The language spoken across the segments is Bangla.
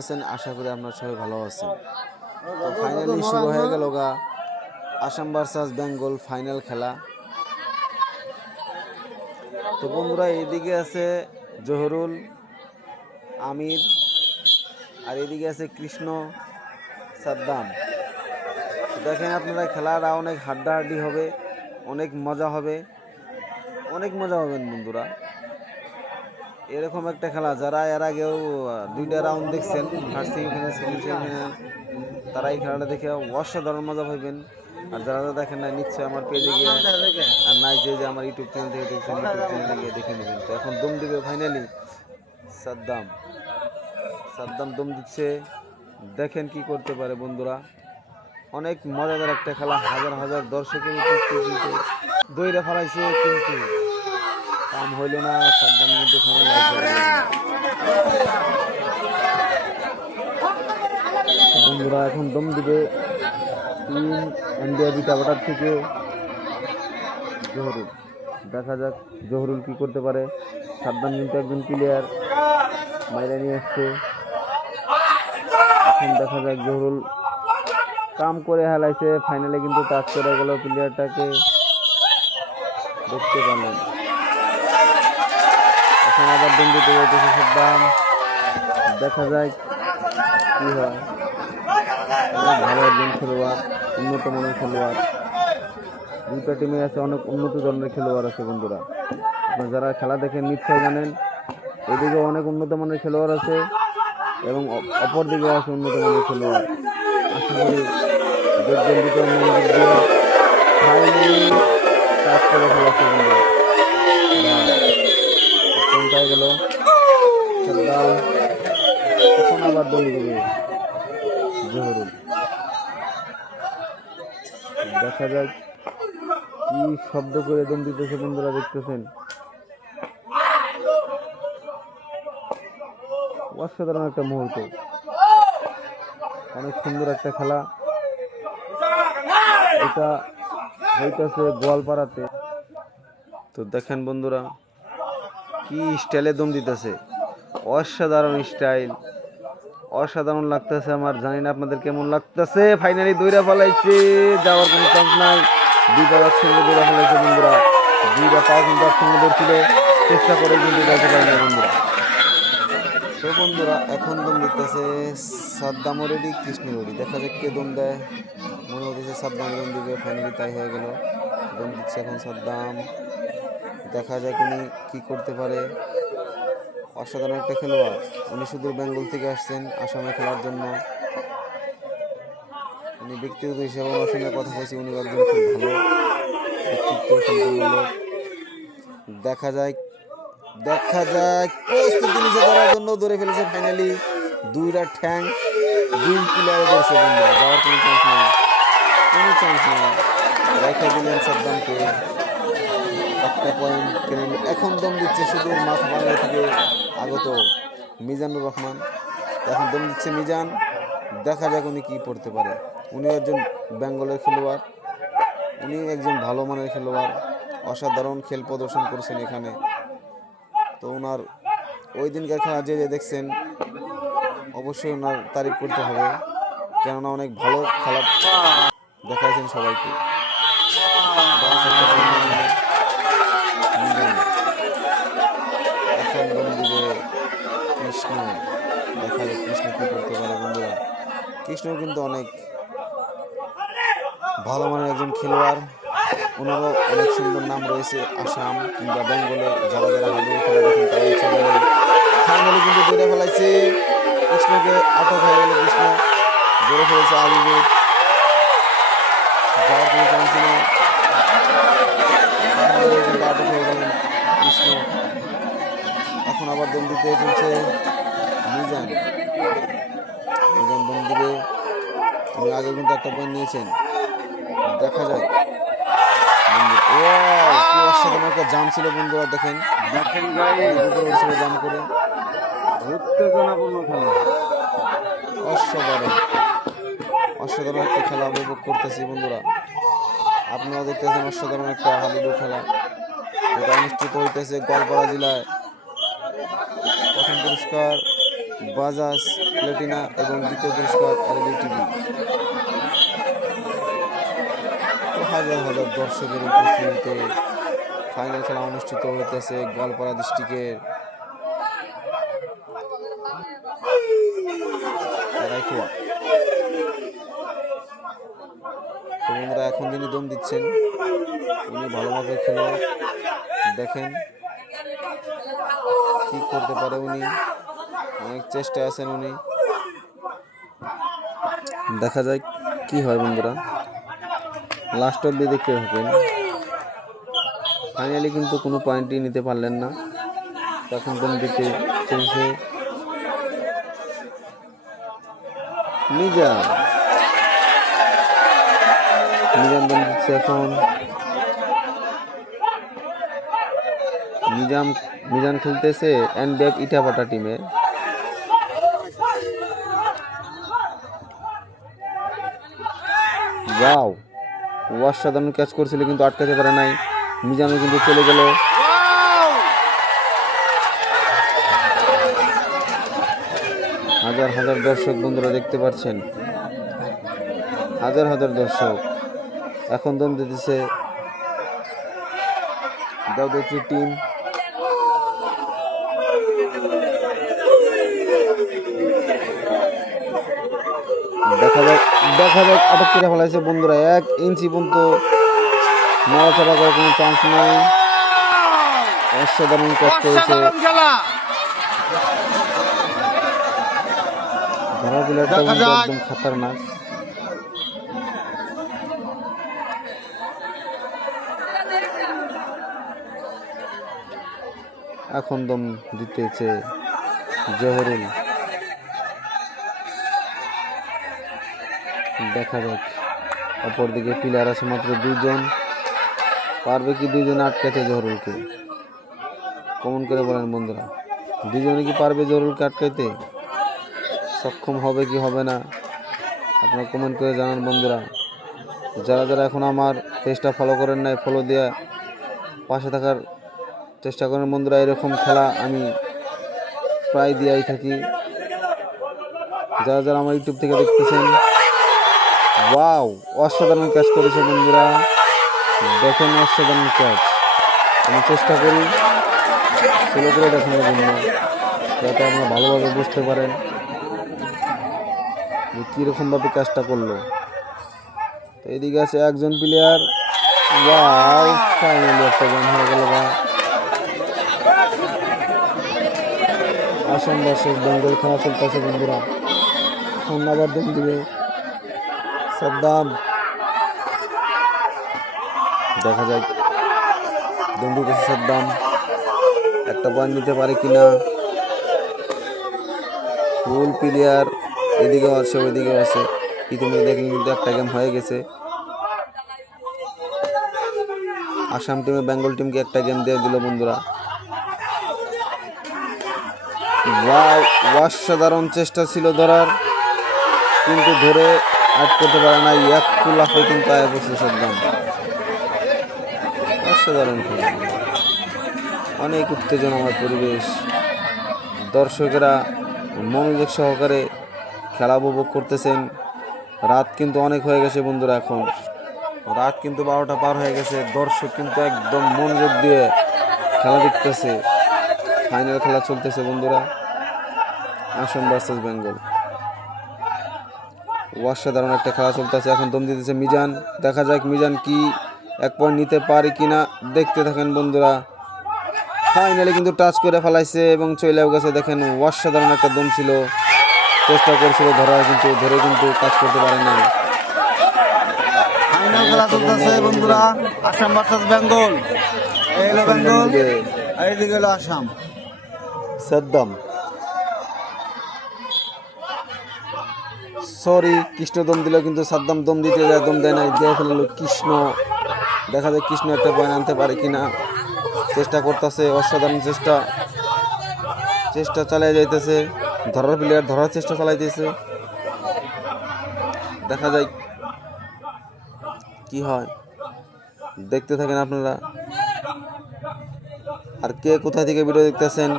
আছেন? আশা করি আপনারা সবাই ভালো আছেন। তো ফাইনালি শুরু হয়ে গেল গা। আসাম ভার্সাস বেঙ্গল ফাইনাল খেলা। তো বন্ধুরা এদিকে আছে জহরুল আমির আর এদিকে আছে কৃষ্ণ সাদ্দাম। দেখেন আপনারা খেলাটা অনেক হাড্ডাহাড্ডি হবে অনেক মজা হবে। অনেক মজা হবেন বন্ধুরা। এরকম একটা খেলা, যারা এর আগেও দুইটা রাউন্ড দেখছেন ফার্স্ট সেমিফাইনাল সেকেন্ড সেমিফাইনাল তারা এই খেলাটা দেখে অসাধারণ মজা পাইবেন। আর যারা যারা দেখেন না নিশ্চয়ই আমার পেজে গিয়ে, আর নাই যে যে আমার ইউটিউব চ্যানেল থেকে দেখছেন ইউটিউব চ্যানেলে গিয়ে দেখে নেবেন। তো এখন দম দিবে ফাইনালি সাদ্দাম। সাদ্দাম দম দিচ্ছে। দেখেন কি করতে পারে বন্ধুরা। অনেক মজাদার একটা খেলা, হাজার হাজার দর্শকের দইরা ফেলাইছে কিন্তু। কাম হইল না সাদ্দাম কিন্তু বন্ধুরা, এখন দম দিবে টিম ইন্ডিয়া বিটাবাটার থেকে। জহরুল, দেখা যাক জহরুল কি করতে পারে। সাদ্দাম কিন্তু একজন প্লেয়ার মাইরা নিয়ে আসছে। এখন দেখা যাক জহরুল কাম করে হেলাইছে। ফাইনালে কিন্তু টাচ করে গেল প্লেয়ারটাকে দেখতে পারলেন এখন আবার বন্ধুতে যাইতেছে সাদ্দাম দেখা যায় কি হয়। ভালো একজন খেলোয়াড়, উন্নত মানের খেলোয়াড়। দুইটা টিমে আছে অনেক উন্নত ধরনের খেলোয়াড় আছে বন্ধুরা। যারা খেলা দেখেন নিশ্চয় জানেন, এদিকে অনেক উন্নত মানের খেলোয়াড় আছে এবং অ- অপর দিকে আছে উন্নত মানের খেলোয়াড়। আশা করি ফেলাচ্ছে বন্ধুরা। কোনটায় গেল। এখন আবার দিবে জহরুল দেখা যাক কি শব্দ করে দম দিতেছে বন্ধুরা, দেখতেছেন? অসাধারণ একটা মুহূর্ত। অনেক সুন্দর একটা খেলা। এটা হইতেছে গোয়ালপাড়াতে। তো দেখেন বন্ধুরা কি স্টাইলে দম দিতেছে? অসাধারণ স্টাইল। অসাধারণ লাগতেছে আমার, জানি না আপনাদের কেমন লাগতেছে। ফাইনালি দইরা ফেলাইছে, যাওয়ার কোনো চান্স নাই। দুইটা একসঙ্গে দইরা ফেলাইছে বন্ধুরা। দুইটা পা কিন্তু একসঙ্গে ধরছিল চেষ্টা করে কিন্তু যাইতে পারে না বন্ধুরা। তো বন্ধুরা, এখন দম দিতেছে সাদ্দাম রেডি কৃষ্ণ রেডি দেখা যাক কে দম দেয়। মনে হতেছে সাদ্দাম দম দিবে ফাইনালি তাই হয়ে গেল। দম দিচ্ছে এখন সাদ্দাম। দেখা যাক উনি কী করতে পারে। অসাধারণ একটা খেলোয়াড়। উনি শুধু বেঙ্গল থেকে আসছেন আসামে খেলার জন্য। উনি ব্যক্তিগত হিসেবে ওনার সঙ্গে কথা বলছি উনি একজন খুব ভালো ব্যক্তিত্ব দেখা যায় দেখা যায় প্রস্তুতি নিচে ধরার জন্য ধরে ফেলেছে ফাইনালি দুইটা ঠ্যাং, দুই প্লেয়ারে ধরছে যাওয়ার কোনো চান্স নেই। কোনো চান্স নেই। রেখে দিলেন সাদ্দামকে। একটা পয়েন্ট কিনে এখন দম দিচ্ছে শুধু মাথা বাংলা থেকে আগত মিজানুর রহমান। এখন দম দিচ্ছে মিজান। দেখা যাক উনি কী পড়তে পারে। উনি একজন বেঙ্গলের খেলোয়াড়। উনি একজন ভালো মানের খেলোয়াড়। অসাধারণ খেল প্রদর্শন করেছেন এখানে। তো ওনার ওই দিনকার খেলা যে যে দেখছেন, অবশ্যই ওনার তারিফ করতে হবে। কেননা অনেক ভালো খেলা দেখাইছেন সবাইকে দশ একটা point নিয়ে নিল। মিজান। এখন দম দিবে কৃষ্ণ দেখা যাক কৃষ্ণ কি করতে পারে, বন্ধুরা? কৃষ্ণ কিন্তু অনেক ভালো মানের একজন খেলোয়াড়। ওনারও অনেক সুন্দর নাম রয়েছে, আসাম কিংবা বেঙ্গলে। যারা যারা হাবিয়ে খেলা দেখেন, তারা ইচ্ছা বলেন ফাইনালি কিন্তু ধরে ফেলাইছে কৃষ্ণকে, আটক হয়ে গেল কৃষ্ণ। ধরে ফেলেছে আবিবে যাওয়ার কোনো চান্স নেই। কিন্তু আটক হয়ে গেলেন কৃষ্ণ। এখন আবার দম দিতে চলছে। মিজান দম দিবে আগে কিন্তু একটা পয়েন্ট নিয়েছেন। দেখা বন্ধু ও কি অসাধারণ একটা জাম ছিল বন্ধুরা দেখেন। দেখেন জাম করে। উত্তেজনাপূর্ণ খেলা। অসাধারণ। অসাধারণ একটা খেলা উপভোগ করতেছি বন্ধুরা। আপনারাও দেখতেছেন অসাধারণ একটা হালিডু খেলা। যেটা অনুষ্ঠিত হইতেছে গোয়ালপাড়া জেলায়। প্রথম পুরস্কার বাজাজ, প্লেটিনা এবং দ্বিতীয় পুরস্কার এলইডি টিভি। হাজার হাজার দর্শকের উপস্থিতিতে ফাইনাল খেলা অনুষ্ঠিত হইতেছে গোয়ালপাড়া ডিস্ট্রিক্টের রাইখোয়া তো এখন যিনি দম দিচ্ছেন, উনি ভালোভাবে খেলো দেখেন। কি করতে পারে উনি? অনেক চেষ্টা আছেন উনি। দেখা যায় কি হয় বন্ধুরা। লাস্ট অব্দি দেখতে থাকেন। ফাইনালি কিন্তু কোনো পয়েন্টই নিতে পারলেন না। তখন দম দিতে চলছে? মিজান মিজান দম দিচ্ছে এখন। মিজাম মিজান খেলতেছে এনবিএফ ইটাপাটা টিমে ওয়াও, অসাধারণ ক্যাচ করছিল, কিন্তু আটকাতে পারে নাই। মিজানও কিন্তু চলে গেল। হাজার হাজার দর্শক বন্ধুরা দেখতে পাচ্ছেন। হাজার হাজার দর্শক এখন দম দিতেছে দাউদত্রী টিম দেখা যাক দেখা যাক আটক করে ফেলাইছে বন্ধুরা। এক ইঞ্চি পর্যন্ত নড়াচড়া করার কোনো চান্স নাই। অসাধারণ কাজ করেছে। ধরা প্লেয়ারটা কিন্তু একদম খাতারনাক। এখন দম দিতেছে জহরুল। দেখা যাক। অপরদিকে প্লেয়ার আছে মাত্র দুজন পারবে কি দুজন আটকাতে জহরুলকে? কমন করে বলেন বন্ধুরা দুজনে কি পারবে জহরুলকে আটকাইতে? সক্ষম হবে কি হবে না? আপনারা কমেন্ট করে জানান বন্ধুরা। যারা যারা এখন আমার পেজটা ফলো করেন নাই ফলো দিয়ে পাশে থাকার চেষ্টা করেন বন্ধুরা। এরকম খেলা আমি প্রায় দিয়াই থাকি। যারা যারা আমার ইউটিউব থেকে দেখতেছেন ওয়াও অসাধারণ ক্যাচ করেছে বন্ধুরা। দেখেন অসাধারণ ক্যাচ আমি চেষ্টা করি স্লো করে দেখানোর জন্য, যাতে আপনারা ভালোভাবে বুঝতে পারেন যে কীরকমভাবে কাজটা করল। তো এদিকে আছে একজন প্লেয়ার ওয়াও ফাইনালি একটা গান হয়ে গেল বা আসাম ভার্সেস বেঙ্গল খেলা চলতেছে বন্ধুরা। এখন আবার দম দিবে। সাদ্দাম। দেখা যাক দম দিতেছে সাদ্দাম একটা পয়েন্ট নিতে পারে কিনা। ফুল প্লেয়ার এদিকেও আছে, ওইদিকেও আছে। ইতিমধ্যে দেখেন কিন্তু একটা গেম হয়ে গেছে। আসাম টিমে বেঙ্গল টিমকে একটা গেম দিয়ে দিল বন্ধুরা। অসাধারণ চেষ্টা ছিল ধরার। কিন্তু ধরে আট করতে পারে না এক লাফে কিন্তু আয় বসে সাদ্দাম অসাধারণ খেলা। অনেক উত্তেজনাময় পরিবেশ। দর্শকেরা মনোযোগ সহকারে খেলা উপভোগ করতেছেন। রাত কিন্তু অনেক হয়ে গেছে বন্ধুরা এখন। রাত কিন্তু বারোটা পার হয়ে গেছে। দর্শক কিন্তু একদম মনোযোগ দিয়ে খেলা দেখতেছে। ফাইনাল খেলা চলতেছে বন্ধুরা। আসাম ভার্সেস বেঙ্গল অসাধারণ একটা খেলা চলতেছে। এখন দম দিতেছে মিজান। দেখা যাক মিজান কি এক পয়েন্ট নিতে পারে কি না দেখতে থাকেন বন্ধুরা। ফাইনালি কিন্তু টাচ করে ফেলাইছে এবং চলেও গেছে। দেখেন অসাধারণ একটা দম ছিল। চেষ্টা করছিল ধরার কিন্তু ধরে কিন্তু কাজ করতে পারে না ফাইনাল খেলা চলতেছে বন্ধুরা। আসাম ভার্সেস বেঙ্গল এই হলো বেঙ্গল এইদিকে হলো আসাম। সাদ্দাম সরি, কৃষ্ণ দম দিল কিন্তু সাদ্দাম দম দিতে যায়, দম দেয় নাই। দিয়ে ফেলল কৃষ্ণ। দেখা যায় কৃষ্ণ একটা পয়েন্ট আনতে পারে কিনা। চেষ্টা করতেছে, অসাধারণ চেষ্টা। চেষ্টা চালিয়ে যাইতেছে। ধরার প্লেয়ার ধরার চেষ্টা চালাইতেছে। দেখা যায় কি হয়। দেখতে থাকেন আপনারা। আর কে কোথা থেকে ভিডিও দেখতেছেন?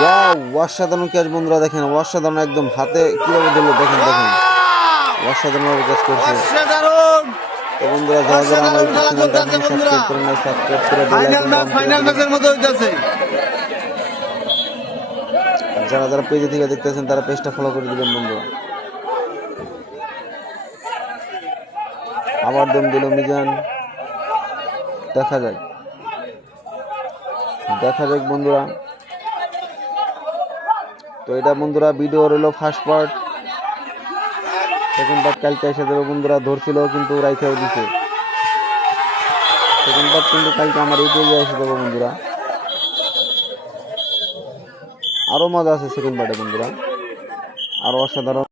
ওয়াও অসাধারণ ক্যাচ বন্ধুরা দেখেন অসাধারণ একদম হাতে কীভাবে দিল দেখেন দেখেন। অসাধারণ ভাবে ক্যাচ করছে। তো বন্ধুরা যারা যারা আমার অসাধারণ ইউটিউব খেলা চ্যানেলটা চলতেছে সাবস্ক্রাইব করে নাই সাবস্ক্রাইব করে ফাইনাল ম্যাচ আইকন অন করে ফাইনাল ম্যাচের মতো হইতাছে। যারা যারা পেজে থেকে দেখতেছেন তারা পেজটা ফলো করে দিবেন বন্ধুরা। আবার দম দিল মিজান। দেখা যাক। দেখা যাক বন্ধুরা। তো এটা বন্ধুরা ভিডিও রইল ফার্স্ট পার্ট সেকেন্ড পার্ট কালকে এসে দেবে বন্ধুরা, ধরছিল কিন্তু রাইখেও দিছে। সেকেন্ড পার্ট কিন্তু কালকে আমার ইউটিউবে এসে দেবো বন্ধুরা। আরও মজা আছে সেকেন্ড পার্টে বন্ধুরা। আরও অসাধারণ।